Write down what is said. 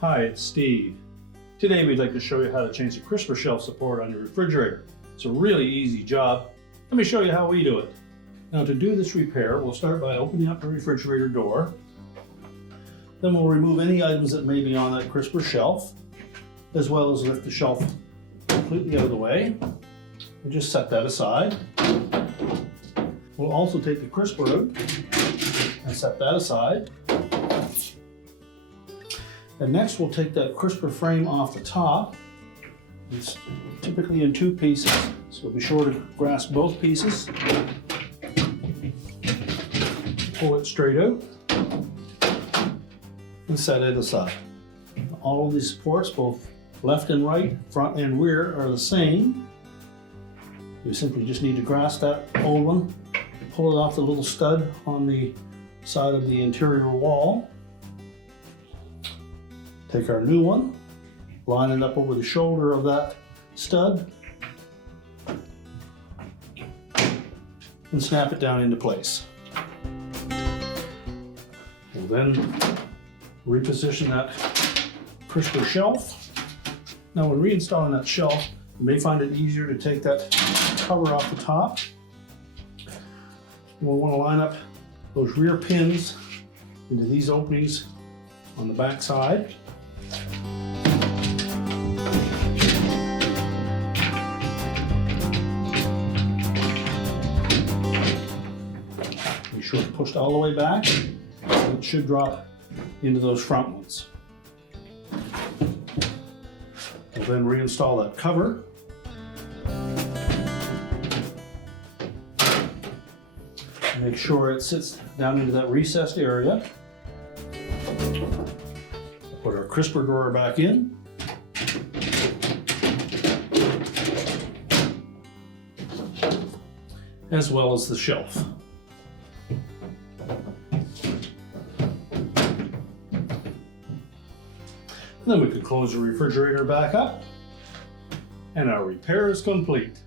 Hi, it's Steve. Today we'd like to show you how to change the crisper shelf support on your refrigerator. It's a really easy job. Let me show you how we do it. Now to do this repair, we'll start by opening up the refrigerator door. Then we'll remove any items that may be on that crisper shelf, as well as lift the shelf completely out of the way. We'll just set that aside. We'll also take the crisper out and set that aside. And next we'll take that crisper frame off the top. It's typically in two pieces, so be sure to grasp both pieces. Pull it straight out and set it aside. All of these supports, both left and right, front and rear, are the same. You simply just need to grasp that old one, pull it off the little stud on the side of the interior wall. Take our new one, line it up over the shoulder of that stud, and snap it down into place. We'll then reposition that crisper shelf. Now when reinstalling that shelf, you may find it easier to take that cover off the top. We'll want to line up those rear pins into these openings on the back side. Be sure to push it all the way back. It should drop into those front ones. We'll then reinstall that cover. Make sure it sits down into that recessed area. Put our crisper drawer back in. As well as the shelf. Then we could close the refrigerator back up, and our repair is complete.